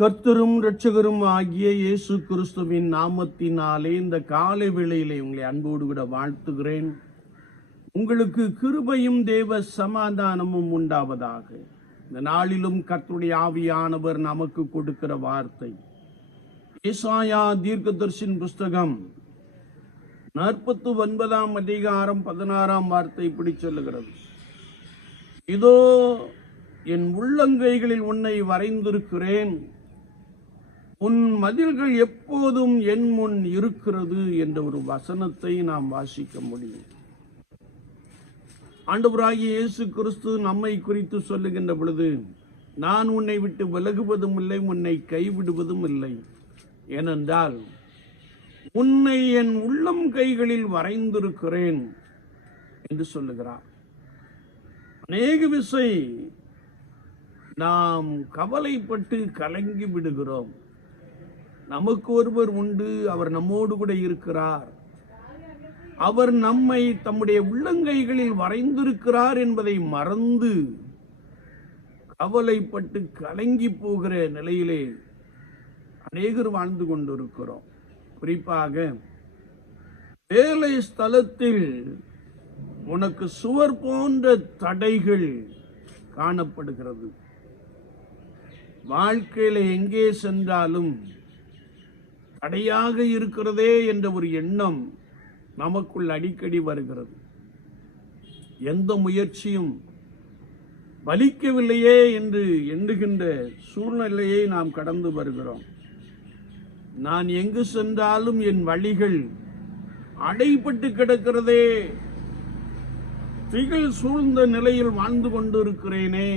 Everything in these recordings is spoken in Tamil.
கர்த்தரும் இரட்சகரும் ஆகிய இயேசு கிறிஸ்துவின் நாமத்தினாலே இந்த காலை வேளையிலே உங்களை அன்போடு கூட வாழ்த்துகிறேன். உங்களுக்கு கிருபையும் தேவ சமாதானமும் உண்டாவதாக. இந்த நாளிலும் கர்த்தருடைய ஆவியானவர் நமக்கு கொடுக்கிற வார்த்தை ஏசாயா தீர்க்கதரிசியின் புஸ்தகம் 49ஆம் அதிகாரம் 16ஆம் வார்த்தை இப்படி சொல்லுகிறது. இதோ என் உள்ளங்கைகளில் உன்னை வரைந்திருக்கிறேன், உன் மதில்கள் எப்போதும் என் முன் இருக்கிறது என்ற ஒரு வசனத்தை நாம் வாசிக்க முடியும். ஆண்டவராகிய இயேசு கிறிஸ்து நம்மை குறித்து சொல்லுகின்ற பொழுது, நான் உன்னை விட்டு விலகுவதும் இல்லை, உன்னை கைவிடுவதும் இல்லை, ஏனென்றால் உன்னை என் உள்ளம் கைகளில் வரைந்திருக்கிறேன் என்று சொல்லுகிறார். அநேக விசை நாம் கவலைப்பட்டு கலங்கி விடுகிறோம். நமக்கு ஒருவர் உண்டு, அவர் நம்மோடு கூட இருக்கிறார், அவர் நம்மை தம்முடைய உள்ளங்கைகளில் வரைந்திருக்கிறார் என்பதை மறந்து கவலைப்பட்டு கலங்கி போகிற நிலையிலே அநேகர் வாழ்ந்து கொண்டிருக்கிறோம். குறிப்பாக வேலை ஸ்தலத்தில் உனக்கு சுவர் போன்ற தடைகள் காணப்படுகிறது. வாழ்க்கையில எங்கே சென்றாலும் தடையாக இருக்கிறதே என்ற ஒரு எண்ணம் நமக்குள் அடிக்கடி வருகிறது. எந்த முயற்சியும் பலிக்கவில்லையே என்று எண்ணுகின்ற சூழ்நிலையை நாம் கடந்து வருகிறோம். நான் எங்கு சென்றாலும் என் வழிகள் அடைபட்டு கிடக்கிறதே, திகில் சூழ்ந்த நிலையில் வாழ்ந்து கொண்டிருக்கிறேனே,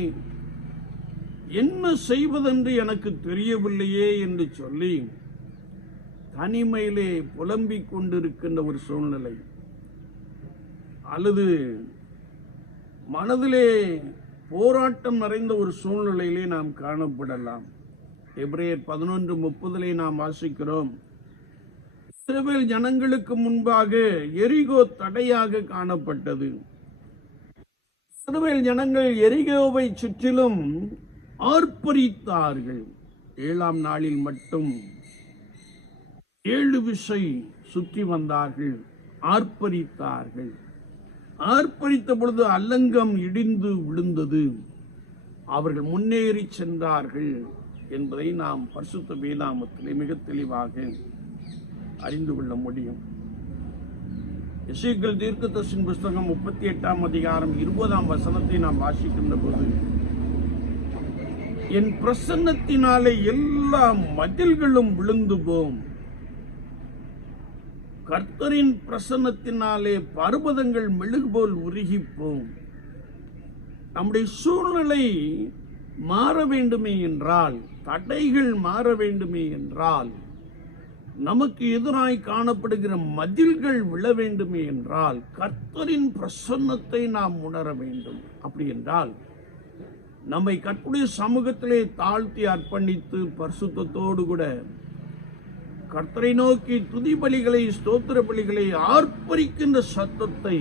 என்ன செய்வதென்று எனக்கு தெரியவில்லையே என்று சொல்லி தனிமையிலே புலம்பிக் கொண்டிருக்கின்ற ஒரு சூழ்நிலை, அல்லது மனதிலே போராட்டம் நிறைந்த ஒரு சூழ்நிலையிலே நாம் காணப்படலாம். எபிரேயர் 11:30 நாம் வாசிக்கிறோம், இஸ்ரவேல் ஜனங்களுக்கு முன்பாக எரிகோ தடையாக காணப்பட்டது. இஸ்ரவேல் ஜனங்கள் எரிகோவை சுற்றிலும் ஆர்ப்பரித்தார்கள். 7ஆம் நாளில் மட்டும் 7 விசை சுற்றி வந்தார்கள், ஆர்ப்பரித்தார்கள். ஆர்ப்பரித்த பொழுது அல்லங்கம் இடிந்து விழுந்தது, அவர்கள் முன்னேறி சென்றார்கள் என்பதை நாம் பரிசுத்த வேதாகமத்திலே மிக தெளிவாக அறிந்து கொள்ள முடியும். எசேக்கியேல் தீர்க்கதரிசியின் புஸ்தகம் 38ஆம் அதிகாரம் 20ஆம் வசனத்தை நாம் வாசிக்கின்ற போது, என் பிரசன்னத்தினாலே எல்லா மதில்களும் விழுந்து போம், கர்த்தரின் பிரசன்னத்தினாலே பர்வதங்கள் மெழுகு போல் உருகிப்போம். நம்முடைய சூழ்நிலை மாற வேண்டுமே என்றால், தடைகள் மாற வேண்டுமே என்றால், நமக்கு எதிராய் காணப்படுகிற மதில்கள் விழ வேண்டுமே என்றால், கர்த்தரின் பிரசன்னத்தை நாம் உணர வேண்டும். அப்படி என்றால் நம்மை கர்த்தருடைய சமூகத்திலே தாழ்த்தி அர்ப்பணித்து பரிசுத்தத்தோடு கூட கர்த்தரை நோக்கி துதி பலிகளை, ஸ்தோத்திர பலிகளை, ஆர்ப்பரிக்கின்ற சத்தத்தை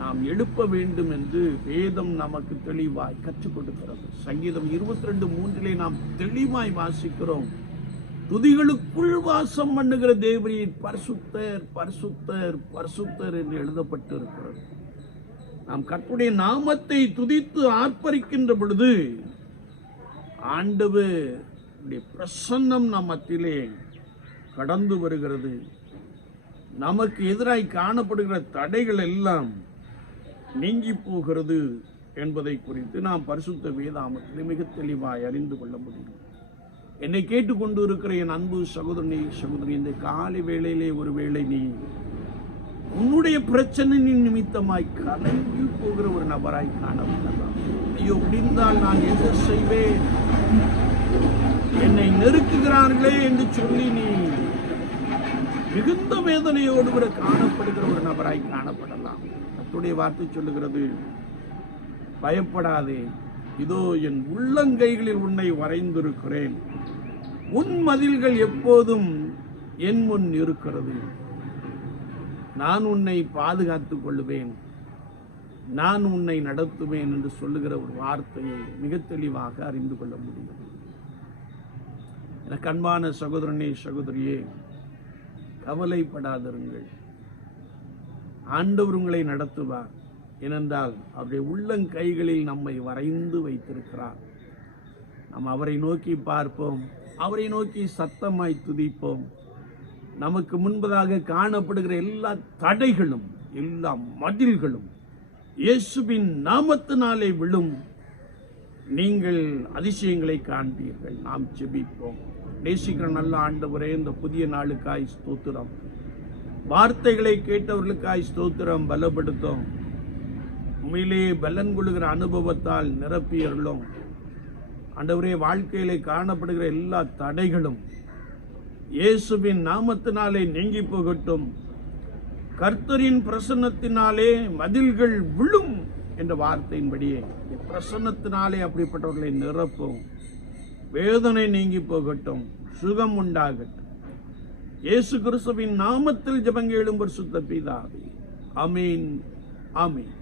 நாம் எழுப்ப வேண்டும் என்று வேதம் நமக்கு தெளிவாய் கற்றுக் கொடுக்கிறது. சங்கீதம் 22:3 நாம் தெளிவாய் வாசிக்கிறோம், துதிகளுக்குள் வாசம் பண்ணுகிற தேவரீர் பரிசுத்தர், பரிசுத்தர், பரிசுத்தர் என்று எழுதப்பட்டிருக்கிறது. நாம் கர்த்தருடைய நாமத்தை துதித்து ஆர்ப்பரிக்கின்ற பொழுது ஆண்டவருடைய பிரசன்னம் நம் மத்தியிலே கடந்து வருகிறது. நமக்கு எதிராய் காணப்படுகிற தடைகள் எல்லாம் நீங்கி போகிறது என்பதை குறித்து நாம் பரிசுத்த வேதாகமத்திலே மிக தெளிவாய் அறிந்து கொள்ள முடியும். என்னை கேட்டுக்கொண்டு இருக்கிற என் அன்பு சகோதரனே, சகோதரி, இந்த காலை வேளையிலே ஒருவேளை நீ உன்னுடைய பிரச்சனை நிமித்தமாய் கலங்கி போகிற ஒரு நபராய் காணப்படலாம். ஐயோ, முடிந்தால் நான் என்ன செய்வேன், என்னை நெருக்குகிறார்களே என்று சொல்லி நீ மிகுந்த வேதனையோடு கூட காணப்படுகிற ஒரு நபராய் காணப்படலாம். கர்த்தருடைய வார்த்தை சொல்லுகிறது, பயப்படாதே, இதோ என் உள்ளங்கைகளில் உன்னை வரைந்திருக்கிறேன், உன் மதில்கள் எப்போதும் என் முன் இருக்கிறது, நான் உன்னை பாதுகாத்துக் கொள்ளுவேன், நான் உன்னை நடத்துவேன் என்று சொல்லுகிற ஒரு வார்த்தையை மிக தெளிவாக அறிந்து கொள்ள முடியும். எனக்கு அன்பான சகோதரனே, சகோதரியே, கவலைப்படாதிருங்கள். ஆண்டவர் உங்களை நடத்துவார். ஏனென்றால் அவருடைய உள்ளங்கைகளில் நம்மை வரைந்து வைத்திருக்கிறார். நாம் அவரை நோக்கி பார்ப்போம், அவரை நோக்கி சத்தமாய் துதிப்போம். நமக்கு முன்பதாக காணப்படுகிற எல்லா தடைகளும், எல்லா மதில்களும் இயேசுவின் நாமத்தினாலே விழும். நீங்கள் அதிசயங்களை காண்பீர்கள். நாம் ஜெபிப்போம். நேசிக்கிற நல்ல ஆண்டவரே, இந்த புதிய நாளுக்காய் ஸ்தோத்திரம். வார்த்தைகளை கேட்டவர்களுக்காய் ஸ்தோத்திரம். பலப்படுத்தும். உண்மையிலே பலன் கொள்ளுகிற அனுபவத்தால் நிரப்பியர்களும் ஆண்டவரே, வாழ்க்கையிலே காணப்படுகிற எல்லா தடைகளும் இயேசுவின் நாமத்தினாலே நீங்கி போகட்டும். கர்த்தரின் பிரசன்னத்தினாலே மதில்கள் விழும் என்ற வார்த்தையின்படியே பிரசன்னத்தினாலே அப்படிப்பட்டவர்களை நிரப்பும். வேதனை நீங்கி போகட்டும், சுகம் உண்டாகட்டும். இயேசு கிறிஸ்துவின் நாமத்தில் ஜெபங்கள் பரிசுத்த பிதாவே, ஆமீன், ஆமீன்.